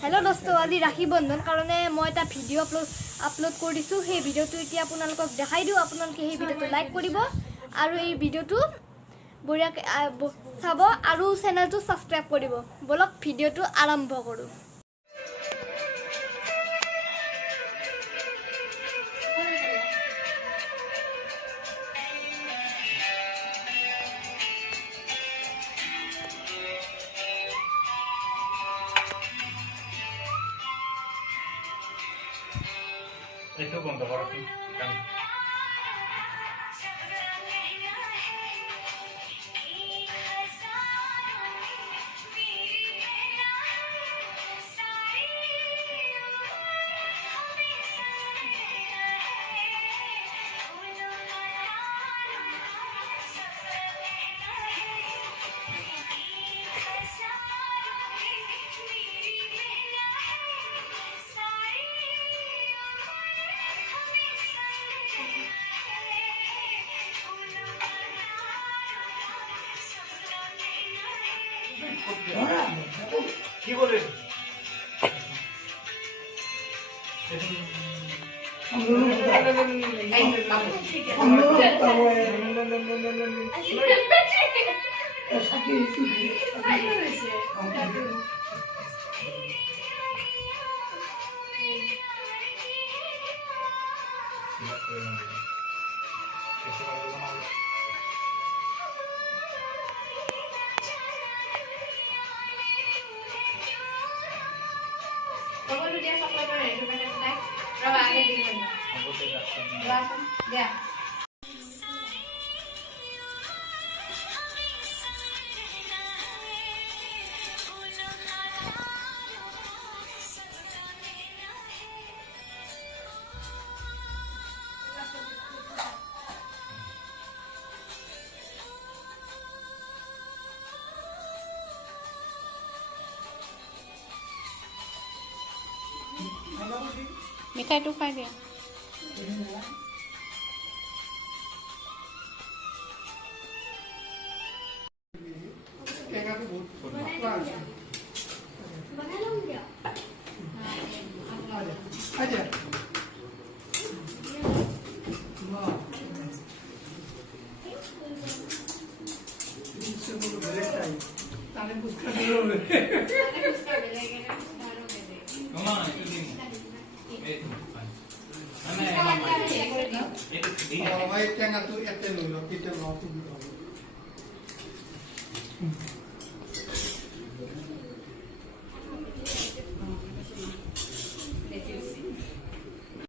Hello दोस्तों आज राखी बंधन कारण मैं एट भिडिओ आपलोड कर दी সেই ভিডিওটো এতিয়া আপোনালোকক দেখাই দিও আপোনালোকে সেই ভিডিওটো লাইক কৰিব আৰু এই ভিডিওটো বঢ়িয়াকৈ চাব আৰু চেনেলটো সাবস্ক্ৰাইব কৰিব বলক ভিডিওটো আৰম্ভ কৰো Itu benda baru kan. কি বলে dia coklat mana? Coba lihat. Berapa ada di mana? Ya. मिठाई तो खा दिया Vai tenga tu este lo quita lo